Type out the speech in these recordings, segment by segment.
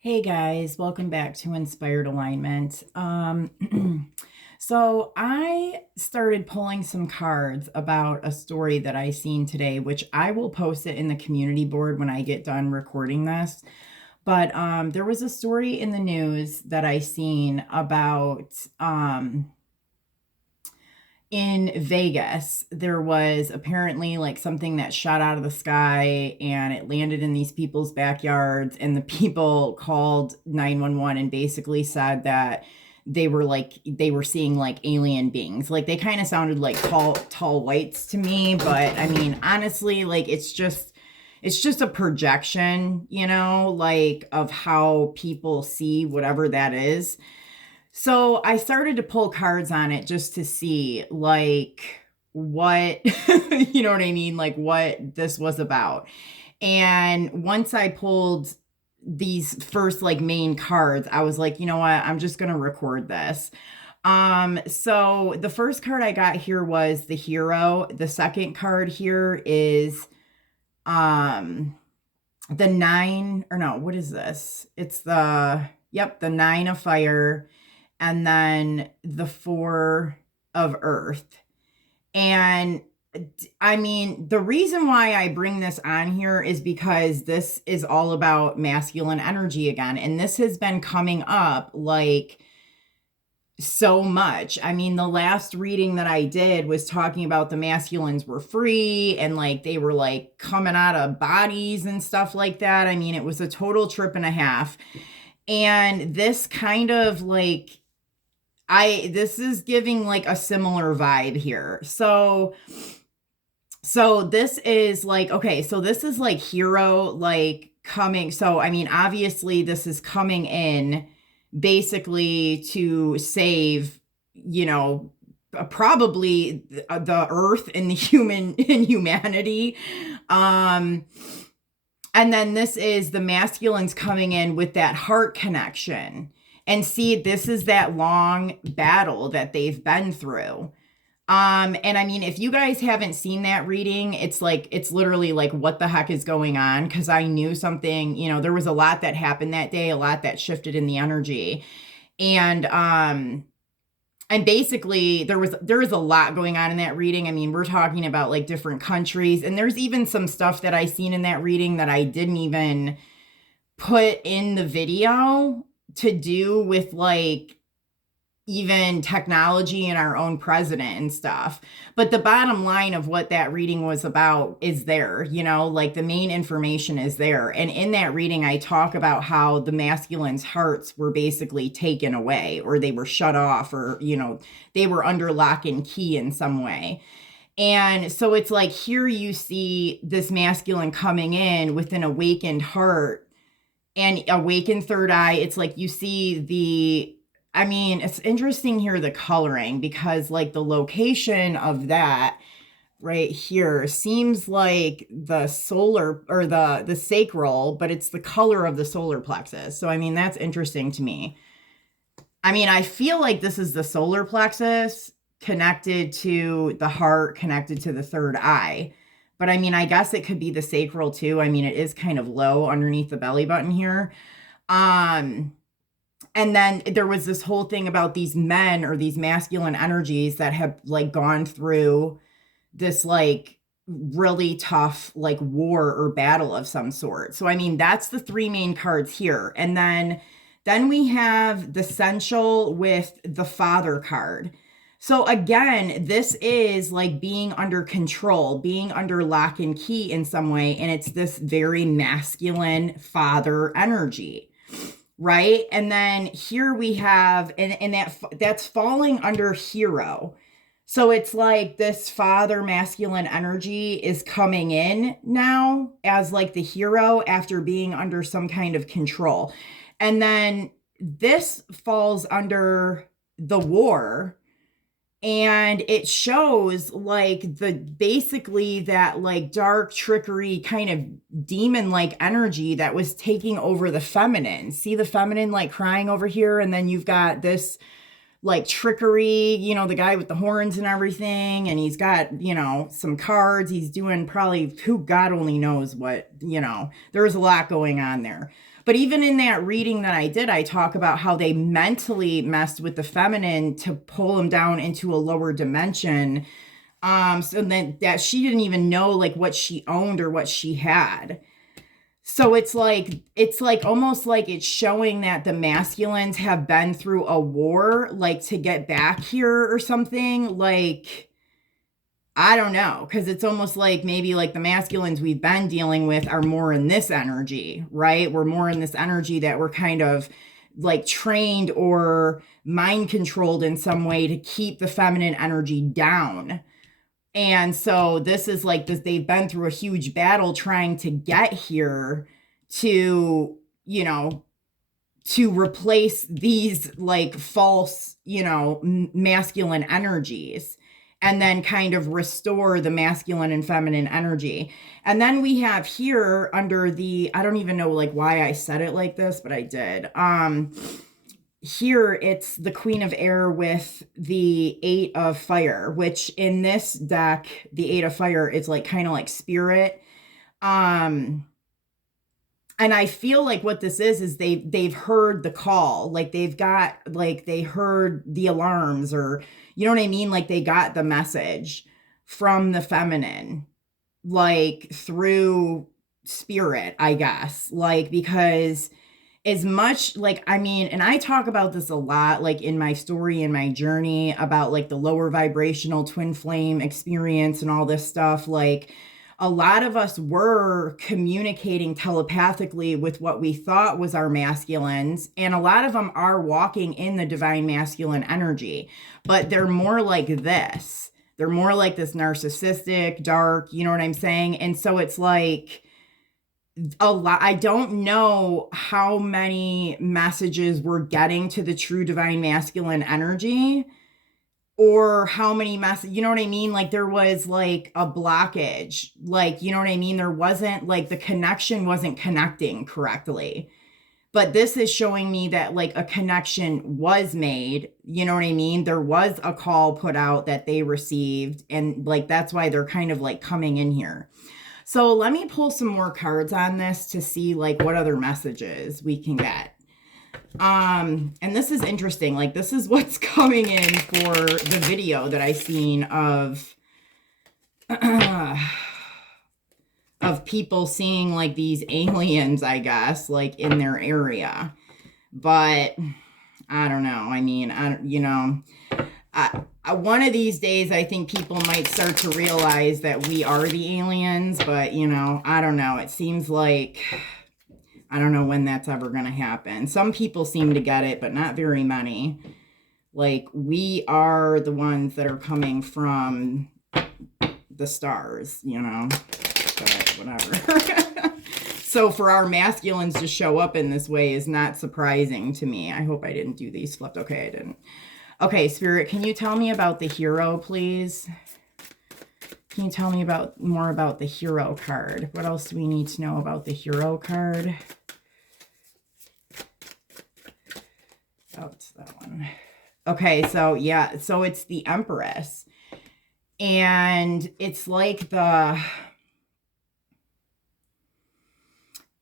Hey guys, welcome back to Inspired Alignment. So I started pulling some cards about a story that I seen today, which I will post it in the community board when I get done recording this. But there was a story in the news that I seen about in Vegas, there was apparently like something that shot out of the sky and it landed in these people's backyards. And the people called 911 and basically said that they were seeing like alien beings. Like they kind of sounded like tall whites to me, but I mean, honestly, like it's just a projection, like of how people see whatever that is. So I started to pull cards on it just to see like what you know what I mean, like what this was about. And once I pulled these first like main cards, I was like, you know what, I'm just going to record this. So the first card I got here was the hero. The second card here is um the nine, or no, what is this? It's the nine of fire, and then the four of earth. And I mean, the reason why I bring this on here is because this is all about masculine energy again. And this has been coming up like so much. I mean, the last reading that I did was talking about the masculines were free and like they were like coming out of bodies and stuff like that. I mean, it was a total trip and a half. And this kind of like this is giving like a similar vibe here. So this is like, okay, so this is like hero like coming. So I mean, obviously this is coming in basically to save, probably the earth and the humanity. Um and then this is the masculines coming in with that heart connection. And see, this is that long battle that they've been through. And I mean, if you guys haven't seen that reading, it's like, it's literally like, what the heck is going on? Because I knew something, there was a lot that happened that day, a lot that shifted in the energy. And basically there was a lot going on in that reading. I mean, we're talking about like different countries, and there's even some stuff that I seen in that reading that I didn't even put in the video to do with like even technology and our own president and stuff. But the bottom line of what that reading was about is there, like the main information is there. And in that reading, I talk about how the masculines' hearts were basically taken away, or they were shut off, or, they were under lock and key in some way. And so it's like here you see this masculine coming in with an awakened heart and awakened third eye. It's like you see I mean, it's interesting here, the coloring, because like the location of that right here seems like the solar or the sacral, but it's the color of the solar plexus. So I mean, that's interesting to me. I mean, I feel like this is the solar plexus connected to the heart, connected to the third eye. But I mean, I guess it could be the sacral too. I mean, it is kind of low underneath the belly button here. And then there was this whole thing about these men or these masculine energies that have like gone through this like really tough like war or battle of some sort. So I mean, that's the three main cards here. And then we have the essential with the father card. So again, this is like being under control, being under lock and key in some way, and it's this very masculine father energy. Right? And then here we have, and that's falling under hero. So it's like this father masculine energy is coming in now as like the hero after being under some kind of control. And then this falls under the war, and it shows like the basically that like dark trickery kind of demon like energy that was taking over the feminine. See the feminine like crying over here, and then you've got this like trickery, the guy with the horns and everything, and he's got, some cards. He's doing probably who God only knows what, there was a lot going on there. But even in that reading that I did, I talk about how they mentally messed with the feminine to pull them down into a lower dimension. So that she didn't even know like what she owned or what she had. So it's like almost like it's showing that the masculines have been through a war, like to get back here or something. Like, I don't know, because it's almost like maybe like the masculines we've been dealing with are more in this energy, right? We're more in this energy that we're kind of like trained or mind controlled in some way to keep the feminine energy down. And so this is like this, they've been through a huge battle trying to get here to, you know, to replace these like false, you know, masculine energies, and then kind of restore the masculine and feminine energy. And then we have here under the, I don't even know like why I said it like this, but I did. Here it's the Queen of Air with the Eight of Fire, which in this deck, the Eight of Fire is like kind of like spirit. And I feel like what this is they've heard the call, like they've got like they heard the alarms, or you know what I mean, like they got the message from the feminine, like through spirit, I guess, like because as much like, I mean, and I talk about this a lot, like in my story and my journey about like the lower vibrational twin flame experience and all this stuff, like a lot of us were communicating telepathically with what we thought was our masculines, and a lot of them are walking in the divine masculine energy, but they're more like this. They're more like this narcissistic, dark, you know what I'm saying? And so it's like, a lot. I don't know how many messages we're getting to the true divine masculine energy, or how many messages, you know what I mean? Like there was like a blockage, like, you know what I mean? There wasn't like the connection wasn't connecting correctly. But this is showing me that like a connection was made, you know what I mean? There was a call put out that they received, and like that's why they're kind of like coming in here. So let me pull some more cards on this to see like what other messages we can get. And this is interesting. Like this is what's coming in for the video that I seen of people seeing like these aliens, I guess, like in their area. But I don't know. I mean, one of these days, I think people might start to realize that we are the aliens, but, you know, I don't know. It seems like, I don't know when that's ever going to happen. Some people seem to get it, but not very many. Like, we are the ones that are coming from the stars, you know, but whatever. So for our masculines to show up in this way is not surprising to me. I hope I didn't do these flipped. Okay, I didn't. Okay, Spirit, can you tell me about the hero, please? Can you tell me more about the hero card? What else do we need to know about the hero card? Oh, it's that one. Okay, so yeah, so it's the Empress. And it's like the...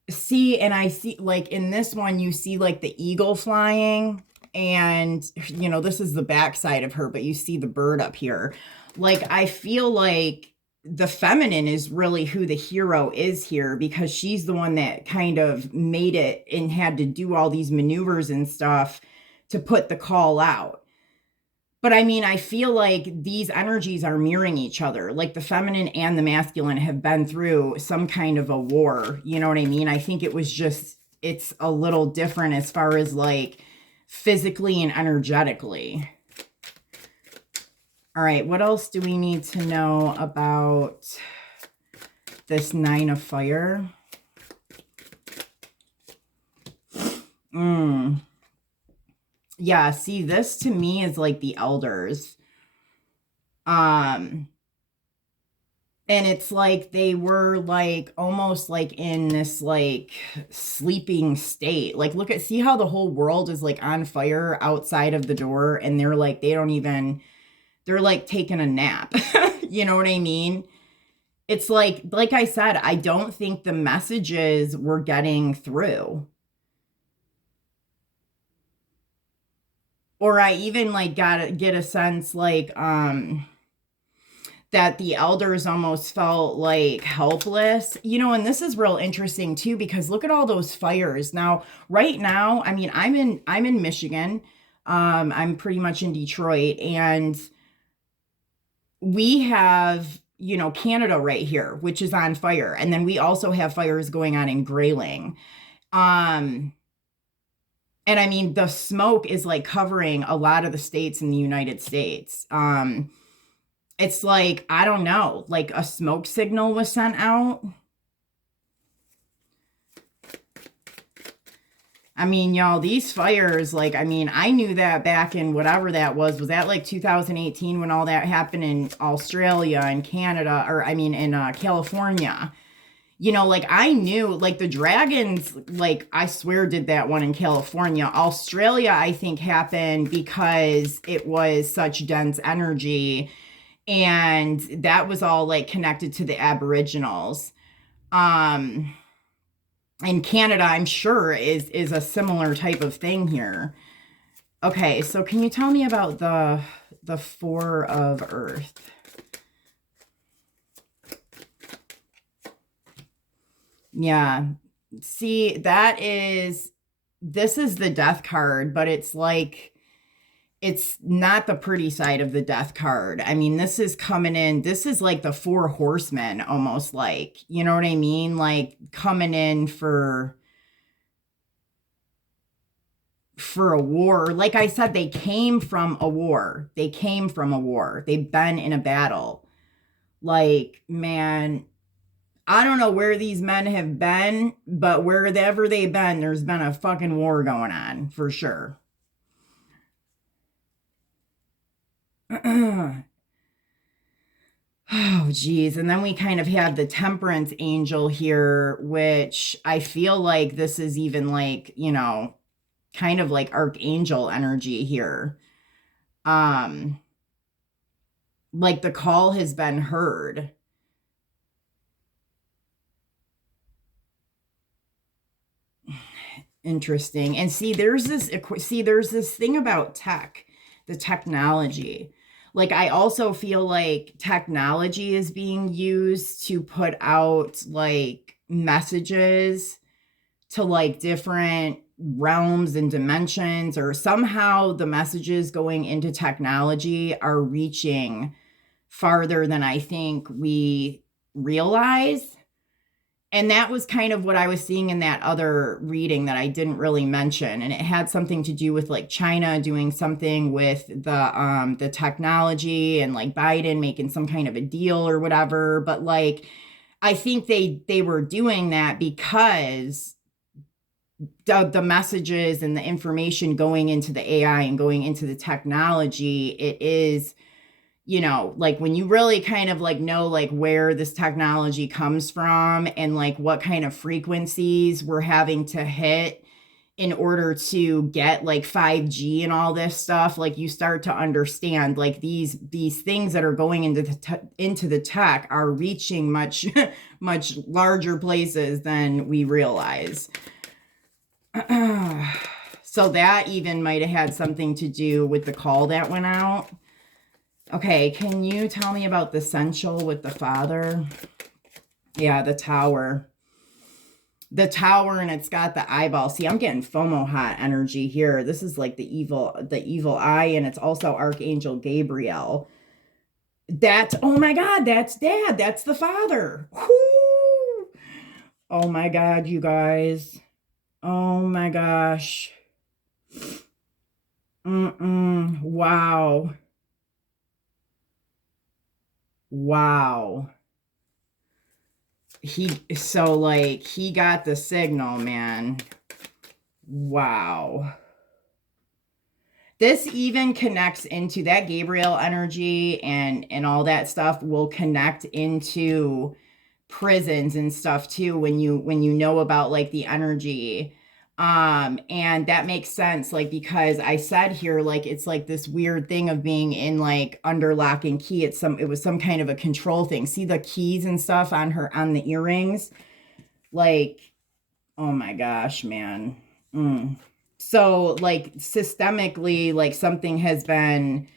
See, and I see, like, in this one, you see, like, the eagle flying. And, you know, this is the backside of her, but you see the bird up here. Like, I feel like the feminine is really who the hero is here, because she's the one that kind of made it and had to do all these maneuvers and stuff to put the call out. But I mean, I feel like these energies are mirroring each other. Like the feminine and the masculine have been through some kind of a war. You know what I mean? I think it was just, it's a little different as far as like physically and energetically. All right, what else do we need to know about this Nine of Fire? Yeah, see, this to me is like the elders. And it's like they were like almost like in this like sleeping state. Like look at, see how the whole world is like on fire outside of the door, and they're like, they don't even, they're like taking a nap. You know what I mean? It's like I said, I don't think the messages were getting through. Or I even like got to get a sense like that the elders almost felt like helpless, and this is real interesting too, because look at all those fires now. Right now, I mean, I'm in Michigan. I'm pretty much in Detroit, and we have, Canada right here, which is on fire, and then we also have fires going on in Grayling. um and I mean, the smoke is like covering a lot of the states in the United States. It's like, I don't know, like a smoke signal was sent out. I mean, y'all, these fires, like, I mean, I knew that back in whatever that was that like 2018 when all that happened in Australia and Canada, or I mean, in California. Like I knew, like the dragons, like I swear did that one in California. Australia, I think happened because it was such dense energy, and that was all like connected to the Aboriginals. Um, and Canada, I'm sure is a similar type of thing here. Okay, so can you tell me about the Four of Earth? Yeah. See, this is the death card, but it's like, it's not the pretty side of the death card. I mean, this is coming in, this is like the four horsemen, almost, like, you know what I mean? Like coming in for a war. Like I said, they came from a war. They came from a war. They've been in a battle. Like, man, I don't know where these men have been, but wherever they've been, there's been a fucking war going on for sure. Oh, geez. And then we kind of have the temperance angel here, which I feel like this is even like, kind of like archangel energy here. Um, like the call has been heard. Interesting. And see there's this thing about the technology. Like I also feel like technology is being used to put out like messages to like different realms and dimensions, or somehow the messages going into technology are reaching farther than I think we realize. And that was kind of what I was seeing in that other reading that I didn't really mention, and it had something to do with like China doing something with the technology, and like Biden making some kind of a deal or whatever. But like I think they were doing that because the messages and the information going into the AI and going into the technology, it is, like when you really kind of like know like where this technology comes from, and like what kind of frequencies we're having to hit in order to get like 5G and all this stuff, like you start to understand like these things that are going into the tech are reaching much much larger places than we realize. So that even might have had something to do with the call that went out. Okay, can you tell me about the essential with the father? Yeah, the tower. The tower, and it's got the eyeball. See, I'm getting FOMO hot energy here. This is like the evil eye, and it's also Archangel Gabriel. Oh my God, that's dad. That's the father. Whoo! Oh my God, you guys. Oh my gosh. Wow. Wow. He got the signal, man. Wow. This even connects into that Gabriel energy, and all that stuff will connect into prisons and stuff too, when you know about like the energy. And that makes sense, like, because I said here, like, it's like this weird thing of being in like under lock and key. It was some kind of a control thing. See the keys and stuff on the earrings, like, oh my gosh, man. Mm. So like systemically, like something has been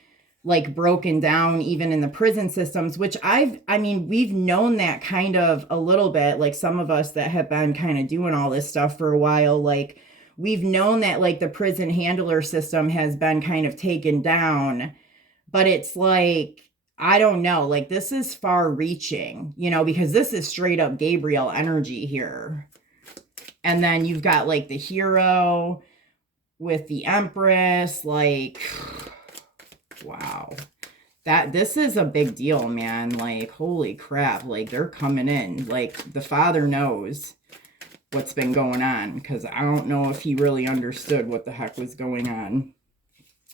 like broken down even in the prison systems, which I mean, we've known that kind of a little bit, like some of us that have been kind of doing all this stuff for a while, like we've known that like the prison handler system has been kind of taken down, but it's like, I don't know, like this is far reaching, you know, because this is straight up Gabriel energy here. And then you've got like the hero with the Empress, like, wow. This is a big deal, man. Like, holy crap. Like, they're coming in. Like, the father knows what's been going on, because I don't know if he really understood what the heck was going on.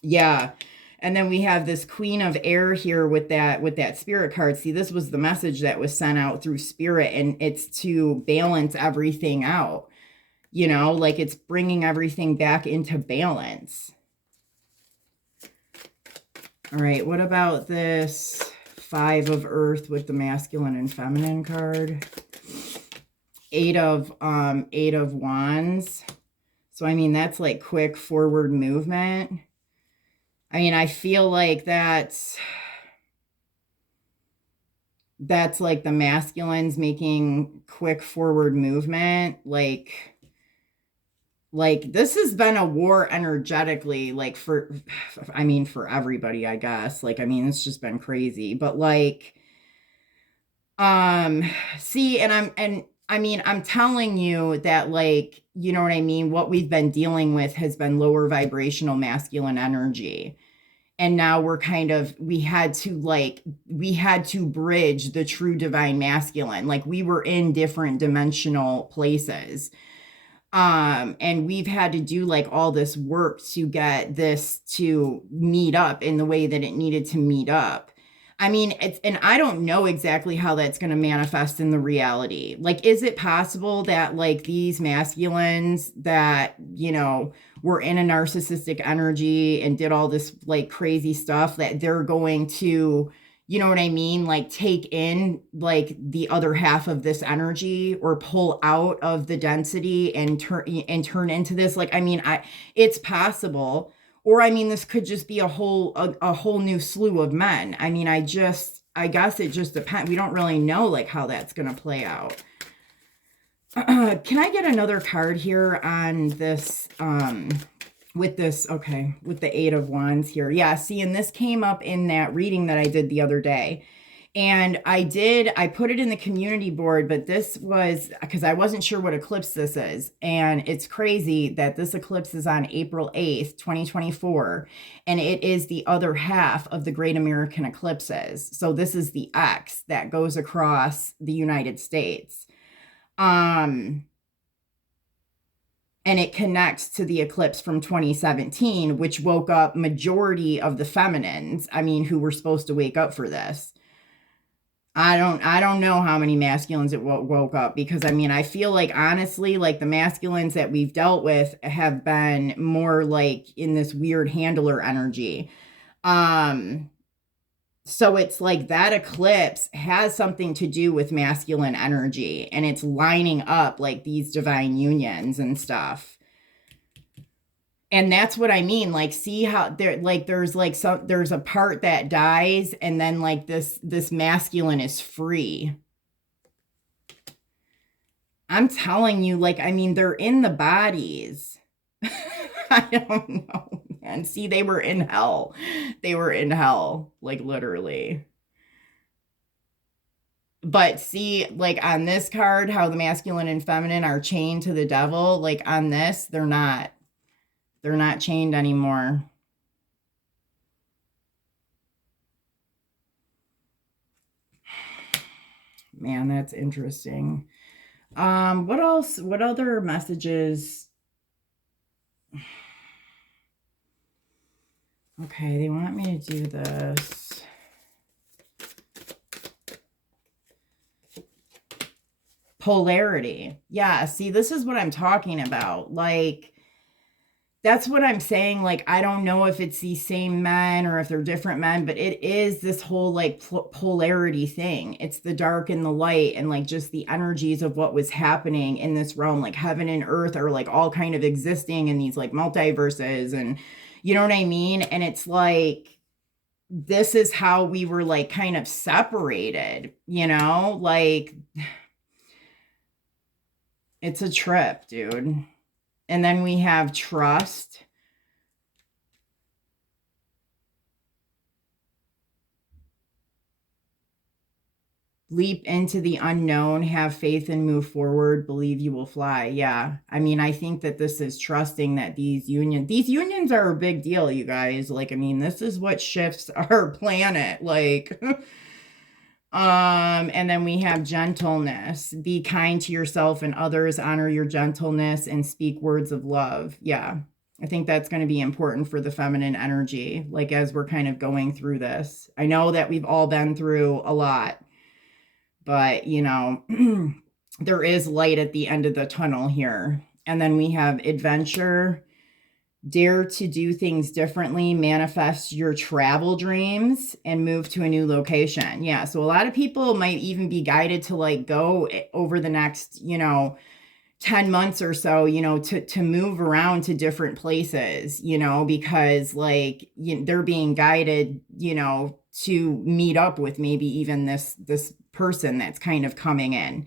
Yeah. And then we have this Queen of Air here with that spirit card. See, this was the message that was sent out through spirit, and it's to balance everything out. You know, like it's bringing everything back into balance. All right, what about this Five of Earth with the masculine and feminine card? Eight of Wands. So, I mean, that's like quick forward movement. I mean, I feel like that's like the masculines making quick forward movement. Like this has been a war energetically, like for everybody, I guess. Like, I mean, it's just been crazy, but like, see, I'm telling you that, like, you know what I mean? What we've been dealing with has been lower vibrational masculine energy. And now we had to bridge the true divine masculine. Like we were in different dimensional places. And we've had to do like all this work to get this to meet up in the way that it needed to meet up. I mean, and I don't know exactly how that's going to manifest in the reality. Like, is it possible that like these masculines that, you know, were in a narcissistic energy and did all this like crazy stuff, that they're going to, you know what I mean? Like take in like the other half of this energy, or pull out of the density and turn into this. Like, I mean, it's possible. Or I mean, this could just be a whole new slew of men. I mean, I guess it just depends. We don't really know like how that's going to play out. Can I get another card here on this, with this, okay, with the Eight of Wands here? Yeah, see, and this came up in that reading that I did the other day. And I put it in the community board, but this was because I wasn't sure what eclipse this is. And it's crazy that this eclipse is on April 8th, 2024. And it is the other half of the Great American Eclipses. So this is the X that goes across the United States. And it connects to the eclipse from 2017, which woke up majority of the feminines, I mean, who were supposed to wake up for this. I don't know how many masculines it woke up, because I mean, I feel like honestly, like the masculines that we've dealt with have been more like in this weird handler energy. So it's like that eclipse has something to do with masculine energy, and it's lining up like these divine unions and stuff. And that's what I mean. Like, see how there's a part that dies, and then like this masculine is free. I'm telling you, like, I mean, they're in the bodies. I don't know, man. See, they were in hell. They were in hell, like literally. But see, like on this card, how the masculine and feminine are chained to the devil. Like on this, they're not. They're not chained anymore. Man, that's interesting. What else? What other messages? Okay, they want me to do this. Polarity. Yeah, see, this is what I'm talking about. Like, That's what I'm saying. Like, I don't know if it's these same men or if they're different men, but it is this whole like polarity thing. It's the dark and the light, and like just the energies of what was happening in this realm. Like heaven and earth are like all kind of existing in these like multiverses, and you know what I mean? And it's like, this is how we were like kind of separated, you know? Like, it's a trip, dude. And then we have trust. Leap into the unknown, have faith and move forward, believe you will fly. Yeah. I mean, I think that this is trusting that these unions are a big deal, you guys. Like, I mean, this is what shifts our planet. Like, and then we have gentleness. Be kind to yourself and others, honor your gentleness, and speak words of love. Yeah. I think that's going to be important for the feminine energy, like as we're kind of going through this. I know that we've all been through a lot, but you know, there is light at the end of the tunnel here. And then we have adventure. Dare to do things differently, manifest your travel dreams, and move to a new location. Yeah, so a lot of people might even be guided to like go over the next, 10 months or so, to move around to different places, because like they're being guided, to meet up with maybe even this person that's kind of coming in.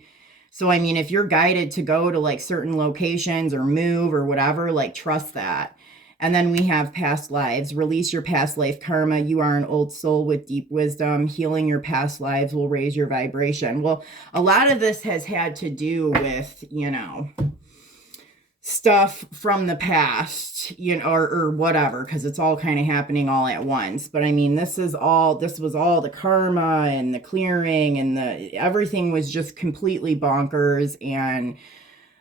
So I mean, if you're guided to go to like certain locations or move or whatever, like trust that. And then we have past lives. Release your past life karma. You are an old soul with deep wisdom. Healing your past lives will raise your vibration. Well, a lot of this has had to do with, stuff from the past, or whatever, because it's all kind of happening all at once. But I mean, this was all the karma and the clearing, and everything was just completely bonkers and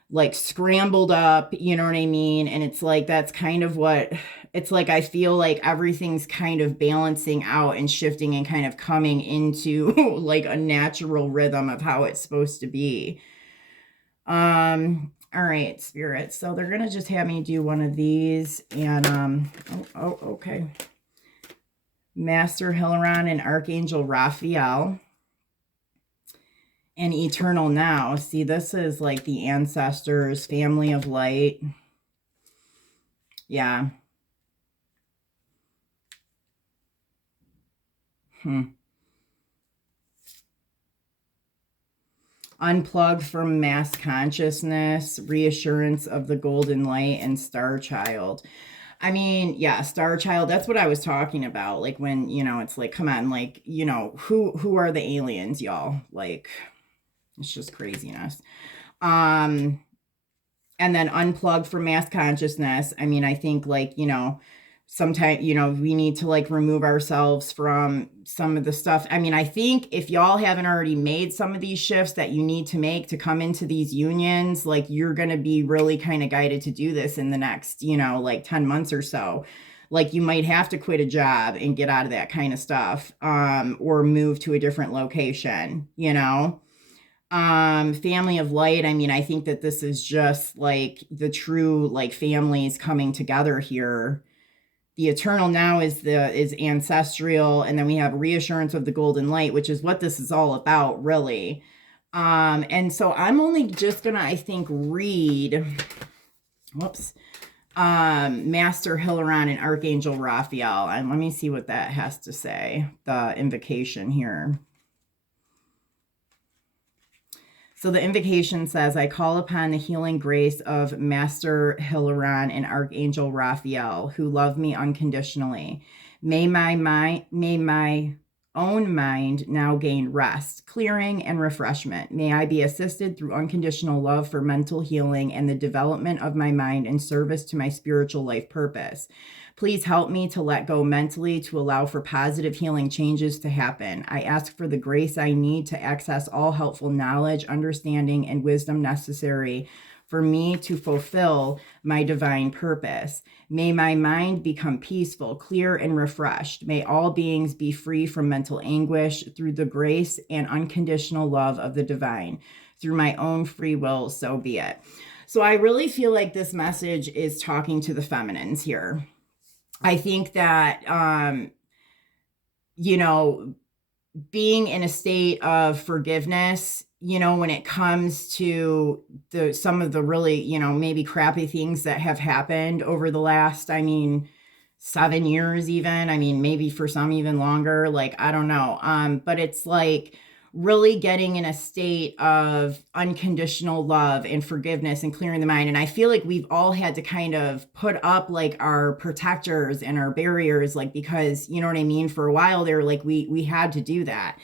like scrambled up, you know what I mean? And it's like, that's kind of what it's like. I feel like everything's kind of balancing out and shifting and kind of coming into like a natural rhythm of how it's supposed to be. All right, spirit. So they're going to just have me do one of these, and okay. Master Hilaron and Archangel Raphael. And eternal now. See, this is like the ancestors, family of light. Yeah. Unplug from mass consciousness, reassurance of the golden light, and star child. I mean, yeah, star child, that's what I was talking about. Like when, it's like, come on, like, who are the aliens, y'all? Like, it's just craziness. And then unplug from mass consciousness. I mean, I think like, sometimes, we need to like remove ourselves from some of the stuff. I mean, I think if y'all haven't already made some of these shifts that you need to make to come into these unions, like you're going to be really kind of guided to do this in the next, like 10 months or so. Like you might have to quit a job and get out of that kind of stuff, or move to a different location, family of light. I mean, I think that this is just like the true like families coming together here. The eternal now is ancestral, and then we have reassurance of the golden light, which is what this is all about, really. And so I'm only just gonna, I think, read Master Hilaron and Archangel Raphael, and let me see what that has to say, the invocation here. So the invocation says, I call upon the healing grace of Master Hilaron and Archangel Raphael, who love me unconditionally. May my own mind now gain rest, clearing, and refreshment. May I be assisted through unconditional love for mental healing and the development of my mind in service to my spiritual life purpose. Please help me to let go mentally to allow for positive healing changes to happen. I ask for the grace I need to access all helpful knowledge, understanding, and wisdom necessary for me to fulfill my divine purpose. May my mind become peaceful, clear, and refreshed. May all beings be free from mental anguish through the grace and unconditional love of the divine. Through my own free will, so be it. So I really feel like this message is talking to the feminines here. I think that, you know, being in a state of forgiveness, when it comes to some of the really, maybe crappy things that have happened over the last, 7 years even. Maybe for some even longer, like, I don't know. But it's like really getting in a state of unconditional love and forgiveness and clearing the mind. And I feel like we've all had to kind of put up like our protectors and our barriers, like, because, you know what I mean? For a while there, like we had to do that.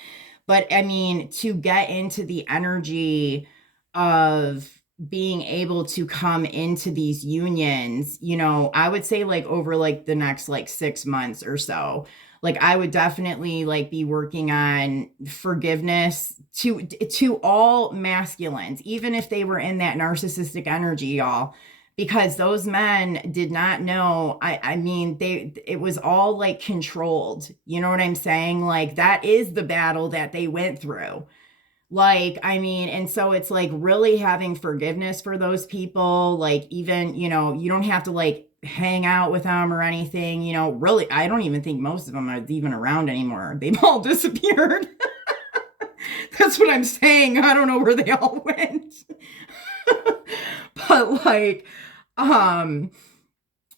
But to get into the energy of being able to come into these unions, I would say like over like the next like 6 months or so, like I would definitely like be working on forgiveness to all masculines, even if they were in that narcissistic energy, y'all, because those men did not know. It was all like controlled. You know what I'm saying? Like that is the battle that they went through. Like, and so it's like really having forgiveness for those people. Like, even, you don't have to like hang out with them or anything, really. I don't even think most of them are even around anymore. They've all disappeared. That's what I'm saying. I don't know where they all went. But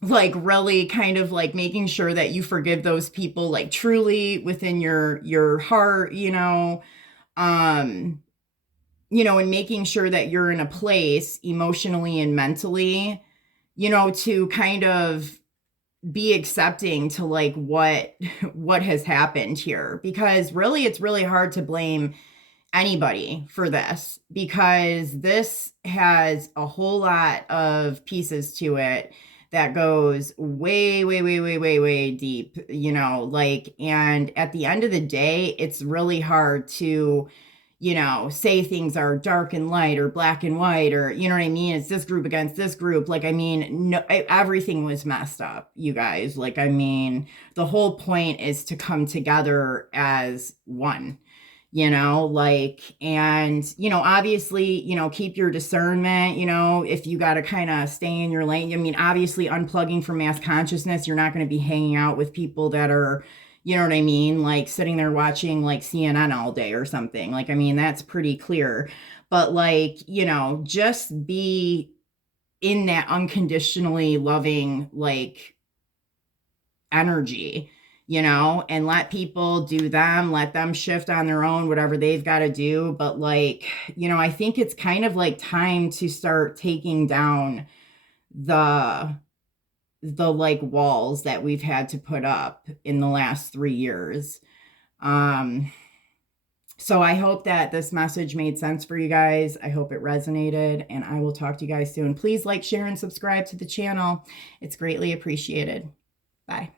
like really kind of like making sure that you forgive those people like truly within your heart, um and making sure that you're in a place emotionally and mentally, to kind of be accepting to like what has happened here, because really it's really hard to blame anybody for this, because this has a whole lot of pieces to it that goes way, way, way, way, way, way deep, like, and at the end of the day, it's really hard to, say things are dark and light or black and white, or, you know what I mean? It's this group against this group. Like, no, everything was messed up, you guys. Like, the whole point is to come together as one, like, and, obviously, keep your discernment, if you got to kind of stay in your lane. Obviously unplugging from mass consciousness, you're not going to be hanging out with people that are, you know what I mean? Like sitting there watching like CNN all day or something. Like, that's pretty clear, but like, just be in that unconditionally loving, like, energy, and let people do them, let them shift on their own, whatever they've got to do. But like, I think it's kind of like time to start taking down the like walls that we've had to put up in the last 3 years. So I hope that this message made sense for you guys. I hope it resonated, and I will talk to you guys soon. Please like, share, and subscribe to the channel. It's greatly appreciated. Bye.